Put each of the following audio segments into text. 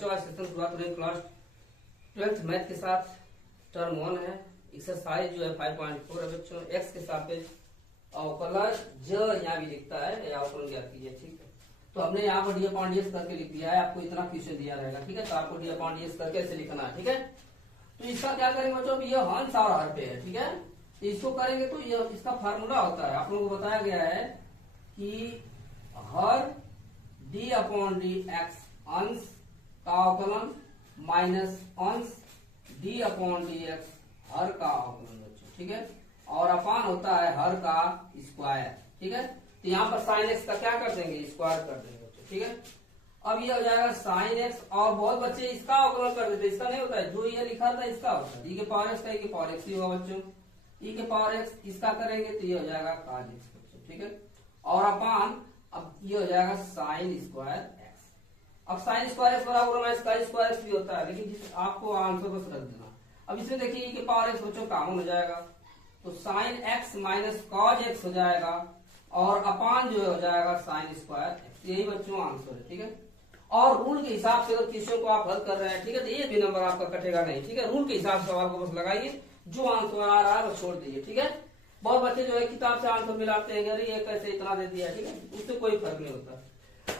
बच्चों आज सेशन शुरुआत हो रही है क्लास 12th मैथ के साथ। टर्म 1 है, एक्सरसाइज जो है 5.4 है बच्चों। एक्स के सापेक्ष अवकलन ज यहाँ भी लिखता है या अवकलन ज्ञात कीजिए, ठीक है। तो हमने यहाँ पर डी अपॉन डी एक्स करके लिख दिया है, आपको इतना क्वेश्चन दिया रहेगा, ठीक है। तो आपको डी अपॉन डी एक्स करके ऐसे लिखना है, ठीक है। तो इसका क्या करेंगे बच्चों, ये हंस और हर पे है, ठीक है। तो इसको करेंगे तो ये इसका फार्मूला होता है, आप लोगों को बताया गया है कि हर डी अपॉन डी एक्स अंश का अवकलन माइनस अंश डी अपॉन डी एक्स हर का अवकलन बच्चों, ठीक है। और अपान होता है हर का स्क्वायर, ठीक है। तो यहाँ पर साइन एक्स का क्या कर देंगे, स्क्वायर कर देंगे बच्चों, ठीक है। अब ये हो जाएगा साइन एक्स, और बहुत बच्चे इसका अवकलन कर देते, इसका नहीं होता है, जो ये लिखा था इसका होता है। ई के पावर एक्स का ई के पावर एक्स ही होगा बच्चों, ई के पावर एक्स इसका करेंगे तो ये हो जाएगा cos एक्स बच्चों, ठीक है। और अपान अब ये हो जाएगा साइन स्क्वायर एक्स। अब साइन स्क्वायर एक्स बराबर होना इसका स्क्वायर एक्स भी होता है, लेकिन जिस आपको आंसर बस रख देना। अब इसमें देखिए ई के पावर एक्स बच्चों कॉमन हो जाएगा, तो sine x minus cos x हो जाएगा, और अपान जो हो जाएगा साइन स्क्वायर एक्स। यही बच्चों आंसर है, ठीक है। और रूल के हिसाब से अगर क्वेश्चन को आप हल कर रहे हैं, ठीक है, तो ये भी नंबर आपका कटेगा नहीं, ठीक है। रूल के हिसाब से सवाल को बस लगाइए, जो आंसर आ रहा है वो छोड़ दीजिए, ठीक है। बहुत बच्चे जो है किताब से आंसर मिलाते हैं, अरे ये कैसे इतना दे दिया, ठीक है, उससे कोई फर्क नहीं होता।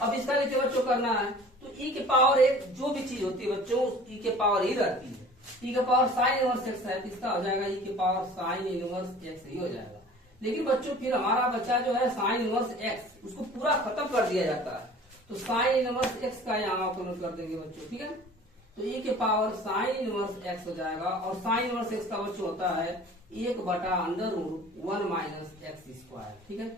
अब इसका नीचे बच्चों करना है, तो ई के पावर एक जो भी चीज होती है बच्चों, ई के पावर ही रहती है। ई के पावर साइन इनवर्स एक्स है, तो इसका हो जाएगा ई के पावर साइन इनवर्स एक्स ही हो जाएगा। लेकिन बच्चों फिर हमारा बच्चा जो है साइन इनवर्स एक्स, उसको पूरा खत्म कर दिया जाता है, तो साइन इनवर्स एक्स का यहाँ अवकलन कर देंगे बच्चों, ठीक है। तो ई के पावर साइन इनवर्स एक्स हो जाएगा, और साइन इनवर्स एक्स का बच्चों होता है 1/√1 माइनस एक्स स्क्वायर, ठीक है।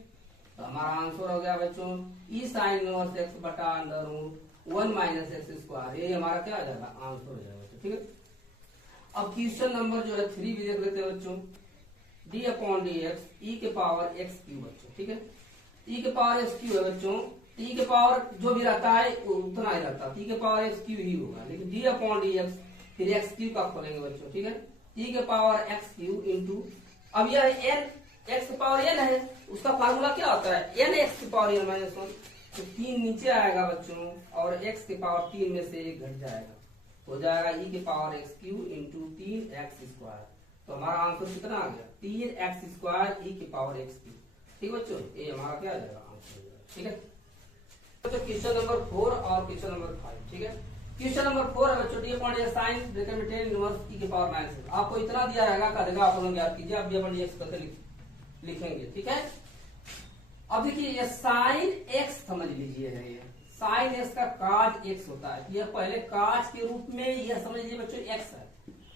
तो हमारा आंसर हो गया बच्चों ई साइन इनवर्स एक्स बटा √1 माइनस एक्स स्क्वायर। ये हमारा क्या हो जाएगा, आंसर हो जाएगा बच्चों, ठीक है। अब क्वेश्चन नंबर जो है 3 भी देख लेते हैं बच्चों। D upon d x e के पावर एक्स क्यू बच्चों, ठीक है। ई के पावर एक्स क्यू है बच्चों, ई के पावर जो भी रहता है उतना ही रहता है, ई के पावर एक्स क्यू ही होगा। लेकिन डी अपॉन डी एक्स फिर एक्स क्यू का खोलेंगे बच्चों, ठीक है। ई के पावर एक्स क्यू इंटू, अब यह एन एक्स की पावर एन है, उसका फार्मूला क्या होता है, एन एक्स की पावर एन माइनस 1। तो 3 नीचे आएगा बच्चों, और एक्स की पावर 3 में से 1 घट जाएगा, तो हो जाएगा ई के power x Q into 3x square. तो हमारा आंसर कितना आ गया, 3x स्क्वायर ई के पावर एक्स क्यू, ठीक बच्चों। ये हमारा क्या आ जाएगा, आंसर हो जाएगा, ठीक है। तो क्वेश्चन नंबर 4 और क्वेश्चन नंबर 5, ठीक है। क्वेश्चन नंबर 4 है बच्चों, d upon d x sine bracket में tan इनवर्स ई के पावर माइनस एक्स। आपको इतना दिया रहेगा, करेगा आप लोग याद कीजिए, आप डी अपॉन डी एक्स करके लिखेंगे, ठीक है। अब देखिए ये साइन एक्स समझ लीजिए है, ये साइन एक्स का काज एक्स होता है, ये पहले काज के रूप में यह समझ लीजिए बच्चों एक्स है,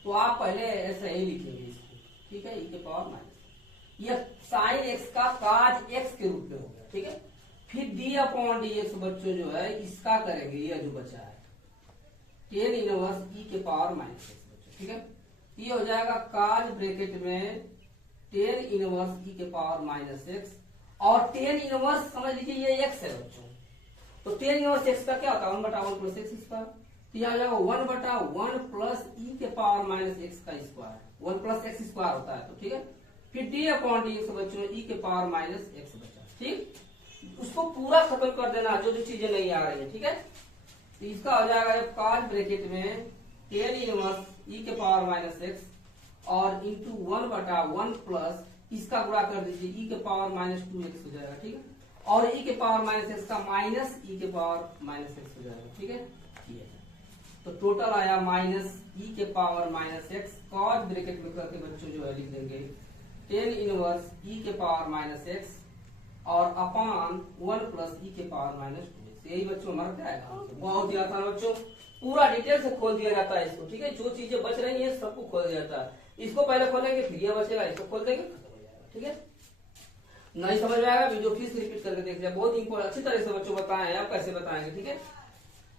तो आप पहले ऐसे ही लिखेंगे इसको, ठीक है, ई के पावर माइनस। यह साइन एक्स का काज एक्स के रूप में हो गया, ठीक है। फिर डी अपॉन डी एक्स बच्चों जो है इसका करेंगे, यह जो बचा है tan इनवर्स ई के पावर माइनस एक्स बच्चों, ठीक है। ये हो जाएगा काज ब्रैकेट में tan इनवर्स ई के पावर माइनस एक्स, और tan इनवर्स समझ लीजिए ये एक्स है बच्चों, तो tan इनवर्स एक्स का क्या होता है 1/1 प्लस एक्स स्क्वायर। तो यह हो जाएगा 1/1 प्लस ई के पावर माइनस एक्स का स्क्वायर, 1 प्लस एक्स स्क्वायर होता है, तो ठीक है। फिर डी अपॉन डी एक्स बच्चों ई के पावर माइनस एक्स बचा, ठीक। उसको पूरा खत्म कर देना, जो जो चीजें नहीं आ रही है, ठीक है। तो इसका हो जाएगा काज ब्रैकेट में tan इनवर्स ई के पावर माइनस एक्स, और इंटू 1/1 प्लस इसका गुणा कर दीजिए ई के पावर माइनस 2x हो जाएगा, ठीक है। और ई के पावर माइनस एक्स का माइनस ई के पावर माइनस एक्स हो जाएगा, ठीक है। तो टोटल आया माइनस ई के power minus x, cause bracket में करके बच्चों जो है लिख देंगे tan इनवर्स ई के पावर माइनस एक्स, और अपान 1 प्लस ई के पावर माइनस 2x। यही बच्चों हमारा क्या है, बहुत ही आसान बच्चों, पूरा डिटेल से खोल दिया जाता है इसको, ठीक है। जो चीजें बच रही है सबको खोल दिया जाता है, इसको पहले खोलेंगे फिर ये बचेगा, इसको खोल देंगे खत्म हो जाएगा, ठीक है। नहीं समझ में आएगा वीडियो फिर से रिपीट करके देख लिया, बहुत इंपॉर्टेंट अच्छी तरह से बच्चों बताए हैं, आप कैसे बताएंगे, ठीक है।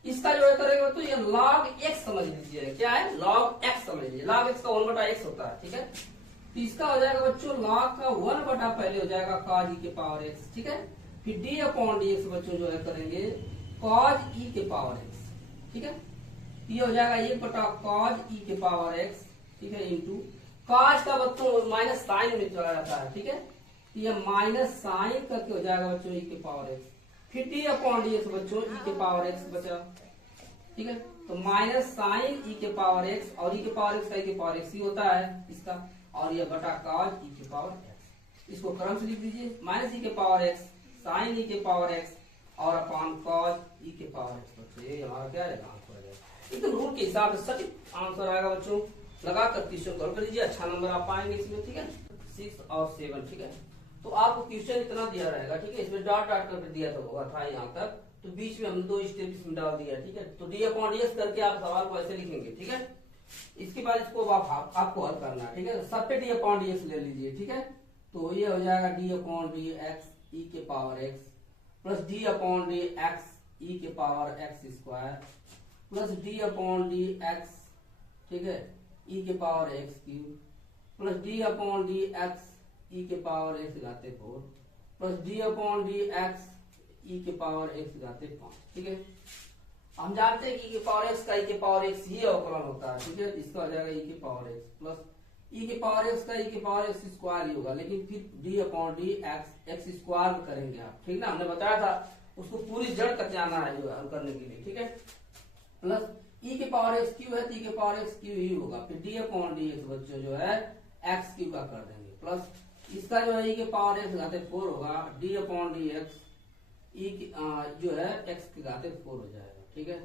इसका जो है करेंगे तो ये log x समझ लीजिए, क्या है log x समझ लीजिए, log x का 1/x होता है, ठीक है। तो इसका हो जाएगा बच्चों log का 1 पहले हो जाएगा cos e के पावर x, ठीक है। फिर d अपॉन डी एक्स बच्चों जो है करेंगे cos e के पावर x, ठीक है। ये हो जाएगा 1/cos e के पावर x, ठीक है, इंटू cos का बच्चों माइनस साइन में चला जाता है, ठीक है। ये माइनस साइन करके हो जाएगा बच्चों e के पावर x, फिर डी अपॉन डी एक्स बच्चों ई के पावर एक्स बचा, ठीक है। तो माइनस साइन ई के पावर एक्स, और ई के पावर एक्स का ई के पावर एक्स ही होता है इसका, और ये बटा कॉस ई के पावर एक्स। इसको क्रम से लिख दीजिए, माइनस ई के पावर एक्स साइन ई के पावर एक्स और अपॉन कॉस ई के पावर एक्स। बच्चों ये हमारा क्या आएगा, आंसर आ जाएगा। एकदम रूल के हिसाब से सटीक आंसर आएगा बच्चों। लगाकर क्वेश्चन सॉल्व कर लीजिए, अच्छा नंबर आप पाएंगे इसमें, ठीक है। 6 और 7, ठीक है। तो आपको क्वेश्चन इतना दिया रहेगा, ठीक है। इसमें डॉट डॉट करके दिया तो होगा था यहाँ तक, तो बीच में हम 2 स्टेप इसमें डाल दिया, ठीक है। तो डी अपॉन डी एस करके आप सवाल को ऐसे लिखेंगे, ठीक है। इसके बाद इसको आपको हल करना है, ठीक है। सब पे डी अपॉन डी एक्स ले लीजिए, ठीक है। तो ये हो जाएगा d upon d x e के power x plus d upon d x e के power x square plus d upon d x, ठीक है, ई के power x cube plus d upon d x e के power x घाते 4 plus d upon d x e के power x घाते 5, ठीक है। हम जानते हैं कि ई के पावर एक्स का ई के पावर एक्स ही अवकलन होता है, ठीक है। इसका हो जाएगा ई के पावर एक्स प्लस ई के पावर एक्स का ई के पावर एक्स स्क्वायर ही होगा, लेकिन फिर D upon d x square करेंगे आप, ठीक ना। हमने बताया था उसको पूरी जड़ तक जाना है जो हल करने के लिए, ठीक है। प्लस ई के पावर एक्स क्यू है तो ई के पावर एक्स क्यू ही होगा, फिर डी अपॉन डी एक्स बच्चों जो है एक्स क्यू का कर देंगे, प्लस इसका जो है ई के पावर एक्स घाते 4 होगा, डी अपॉन डी एक्स ई जो है एक्स के घाते 4 हो जाएगा, ठीक है।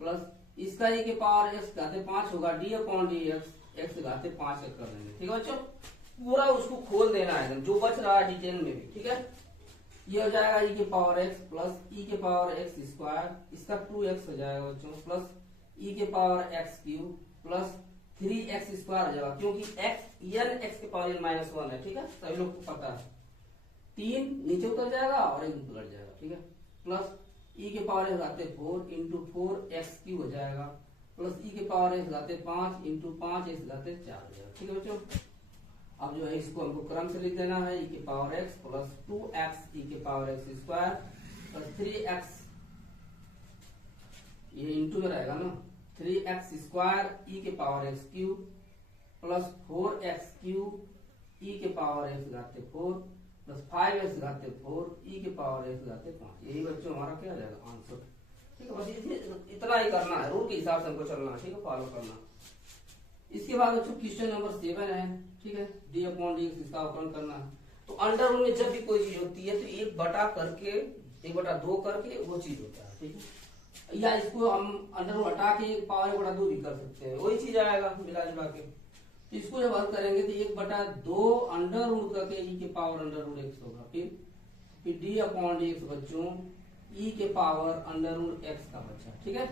प्लस इसका ई के पावर एक्स घाते 5 होगा, डी अपॉन डी एक्स घाते 5 कर देंगे, ठीक है बच्चों। पूरा उसको खोल देना है जो बच रहा है डिटेल में भी, ठीक है। ये हो जाएगा ई के पावर एक्स प्लस ई के पावर एक्स स्क्वायर, इसका 2x हो जाएगा बच्चों, प्लस ई के power x cube plus 3x square हो जाएगा, क्योंकि x n x के पावर n-1 है, ठीक है। सभी लोग को पता है। 3 नीचे उतर जाएगा और 1 उलट जाएगा, ठीक है। प्लस ई के पावर एक्स घाते 4 इंटू 4x क्यूब हो जाएगा प्लस ई के पावर एक्स घाते 5 इंटू 5x घाते 4 हो जाएगा, ठीक है बच्चों। अब जो है इसको हमको क्रम से लिख देना है, ई के पावर एक्स प्लस 2x ई के power x square plus 3x, ये इंटू में रहेगा ना, 3x स्क्वायर ई के power x cube plus 4x cube e के पावर एक्स घाते 4 प्लस 5x घाते 4 ई के पावर एक्स घाते 5। यही बच्चों हमारा क्या हो जाएगा आंसर, ठीक है। बस इतना ही करना है, रूल के हिसाब से हमको चलना है, ठीक है, फॉलो करना। इसके बाद बच्चों क्वेश्चन नंबर 7 है, ठीक है। डी अपॉन डी एक्स इसका अवकलन करना है। तो अंडर रूल में जब भी कोई चीज होती है तो 1/2 करके वो चीज होता है, ठीक है। या इसको हम अंडर रूल हटा के 1/2 भी कर सकते हैं, वही चीज आएगा मिला जुला के। तो इसको जब हल करेंगे तो 1/2 अंडर रूल करके ई के पावर अंडर रूल एक्स होगा, फिर डी अपॉन डी एक्स बच्चों ई के पावर अंडर रूल एक्स का बच्चा, ठीक है।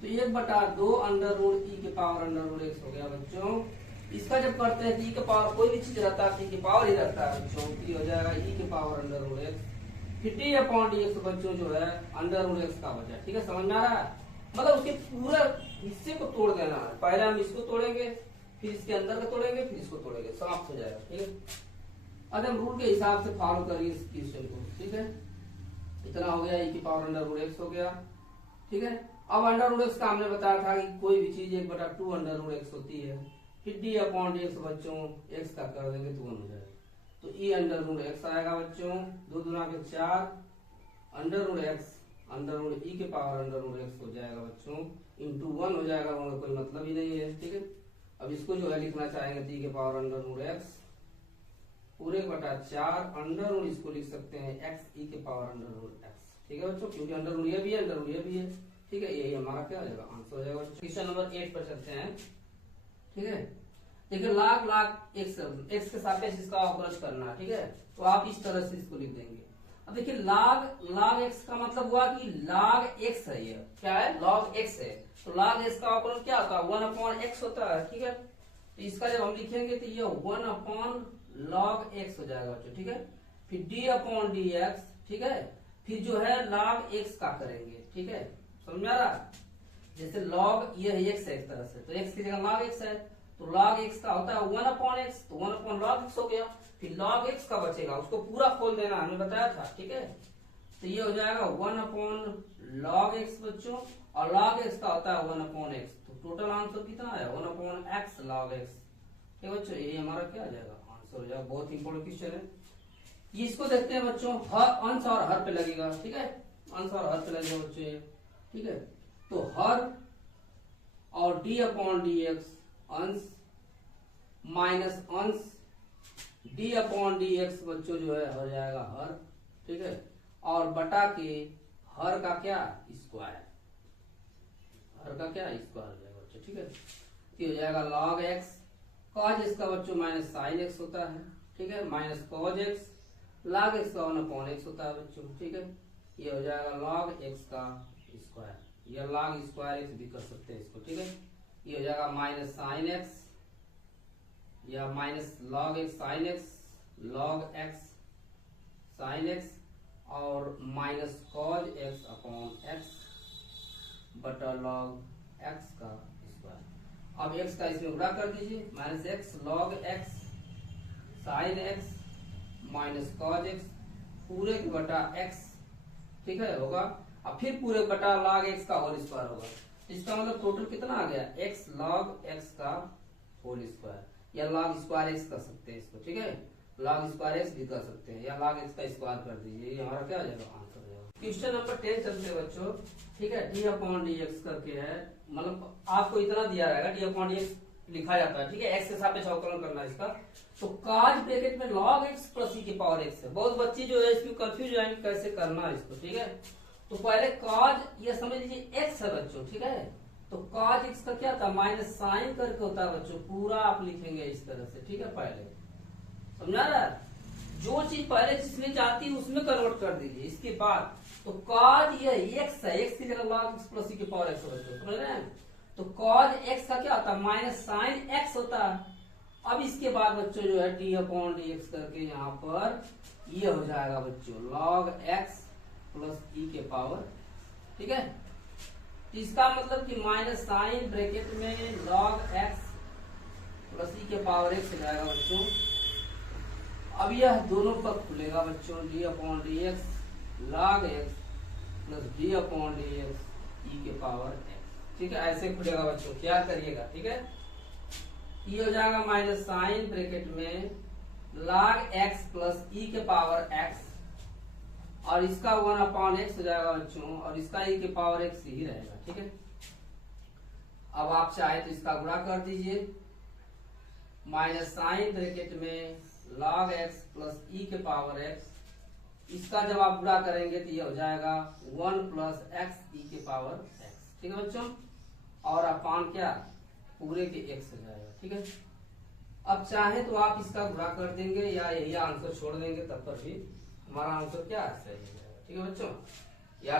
तो 1/2 अंडर रूल ई के पावर अंडर रूल एक्स हो गया बच्चों। इसका जब करते हैं तो ई के पावर कोई भी चीज रहता है ई के पावर ही रहता है बच्चों, तो हो जाएगा ई के पावर अंडर रूल एक्स, फिर डी अपॉन डी एक्स बच्चों जो है अंडर रूल एक्स का बचा, ठीक है। समझ में आ रहा है, मतलब उसके पूरा हिस्से को तोड़ देना है। पहले हम इसको तोड़ेंगे, फिर इसके अंदर का तोड़ेंगे, फिर इसको तोड़ेंगे, समाप्त हो जाएगा, ठीक है। अब हम रूल के हिसाब से फॉलो करिए इस क्वेश्चन को, ठीक है। इतना हो गया, ई की पावर अंडर रूल एक्स हो गया, ठीक है। अब अंडर रूल एक्स का हमने बताया था कि कोई भी चीज 1/2 अंडर रूल एक्स होती है, फिर डी अपॉन डी एक्स बच्चों एक्स का कर देंगे तो 1 हो जाएगा। तो ई अंडर रूल एक्स आएगा बच्चों, 2 दूना के 4 under rule x under rule e के पावर अंडर रूल एक्स हो जाएगा बच्चों इंटू 1 हो जाएगा, वहां कोई मतलब ही नहीं है, ठीक है। अब इसको जो है लिखना चाहेंगे तो ई के पावर अंडर रूल एक्स पूरे बटा 4 अंडर रूल, इसको लिख सकते हैं एक्स ई के पावर अंडर रूल एक्स, ठीक है बच्चों, क्योंकि अंडर रूल ये भी है अंडर रूल ये भी है, ठीक है। यही हमारा क्या हो जाएगा आंसर हो जाएगा। क्वेश्चन नंबर 8 पर चलते हैं, ठीक है। देखिए लाख एक्स के सापेक्ष इसका अवकलन करना है, ठीक है। तो आप इस तरह से इसको लिख देंगे। अब देखिए log x का मतलब हुआ कि log x है, ये क्या है log x है, तो log x का अवकलन क्या होता है 1/x होता है, ठीक है। तो इसका जब हम लिखेंगे तो ये 1/log x हो जाएगा बच्चों, ठीक है। फिर d अपॉन डी एक्स, ठीक है। फिर जो है log x का करेंगे, ठीक है, समझ में आ रहा। जैसे log ये है x है एक तरह से, तो x की जगह log x है, तो log x का होता है 1/x, तो 1/log x हो गया। फिर log x का बचेगा, उसको पूरा खोल देना, हमने बताया था, ठीक है। तो ये हो जाएगा 1/log x बच्चों, और log x का होता है 1/x, तो टोटल आंसर कितना है 1/x log x, ठीक है बच्चों। ये हमारा क्या आ जाएगा आंसर हो जाएगा। बहुत इंपॉर्टेंट क्वेश्चन है। इसको देखते हैं बच्चों, हर अंश और हर पे लगेगा, ठीक है, अंश और हर पे लगेगा बच्चों ये, ठीक है। तो हर और डी अपॉन डी एक्स अंश माइनस अंश डी अपॉन डी एक्स बच्चों जो है हो जाएगा हर, ठीक है, और बटा के हर का क्या स्क्वायर, हर का क्या स्क्वायर हो जाएगा बच्चों, ठीक है। ये हो जाएगा log x cos x का बच्चों माइनस साइन x होता है, ठीक है, minus cos x log x का 1/x होता है बच्चों, ठीक है। ये हो जाएगा log x का स्क्वायर, या log स्क्वायर x भी कर सकते हैं इसको, ठीक है। ये हो जाएगा माइनस साइन x या minus log x sine x, log x sine x और minus cos x upon x बटा log x का स्क्वायर। अब x का इसमें गुणा कर दीजिए, minus x log x sine x minus cos x पूरे के बटा x, ठीक है, होगा। अब फिर पूरे बटा log x का होल स्क्वायर होगा। इसका मतलब टोटल कितना आ गया, x log x का होल स्क्वायर, या log स्क्वायर x कर सकते हैं इसको, ठीक है, log स्क्वायर x भी कर सकते हैं, या log x का स्क्वायर कर दीजिए, ये हमारा क्या हो जाएगा, आंसर हो जाएगा। क्वेश्चन नंबर 10 चलते हैं बच्चों, ठीक है। डी अपॉन डी एक्स करके है, मतलब आपको इतना दिया रहेगा, डी अपॉन डी एक्स लिखा जाता है, ठीक है, एक्स के सापेक्ष अवकलन करना है इसका। तो काज ब्रैकेट में log x प्लस ई के पावर x है। बहुत बच्चे जो है इसमें कंफ्यूज है कैसे करना है इसको, ठीक है। तो पहले काज ये समझ लीजिए x है बच्चों, ठीक है। तो काज x का क्या था, माइनस साइन करके होता है बच्चों, पूरा आप लिखेंगे इस तरह से, ठीक है। पहले समझा रहा है, जो चीज पहले जिसमें जाती है उसमें कन्वर्ट कर दीजिए। इसके बाद तो काज ये x है, x की जगह log x प्लस ई के पावर x बच्चों, समझ रहे हैं। तो cos x का क्या होता है, माइनस साइन x होता है। अब इसके बाद बच्चों जो है डी अपॉन डी एक्स करके यहाँ पर ये हो जाएगा बच्चों log x प्लस ई के पावर, ठीक है। इसका मतलब कि माइनस साइन ब्रैकेट में log x प्लस ई के पावर x हो जाएगा बच्चों। अब यह दोनों पद खुलेगा बच्चों, d upon d x log x plus d upon d x e के पावर x, ठीक है, ऐसे खुलेगा बच्चों, क्या करिएगा, ठीक है। ये हो जाएगा माइनस साइन ब्रैकेट में log x प्लस ई के पावर x, और इसका 1/x हो जाएगा बच्चों, और इसका ई के पावर x ही रहेगा, ठीक है। अब आप चाहे तो इसका गुणा कर दीजिए, माइनस साइन ब्रैकेट में log x प्लस ई के पावर x, इसका जब आप गुणा करेंगे तो ये हो जाएगा 1 प्लस x ई के पावर x, ठीक है बच्चों, और अपान क्या पूरे के x हो जाएगा, ठीक है। अब चाहे तो आप इसका गुणा कर देंगे या यही आंसर छोड़ देंगे, तब पर भी हमारा आंसर क्या सही हो जाएगा, ठीक है बच्चों। या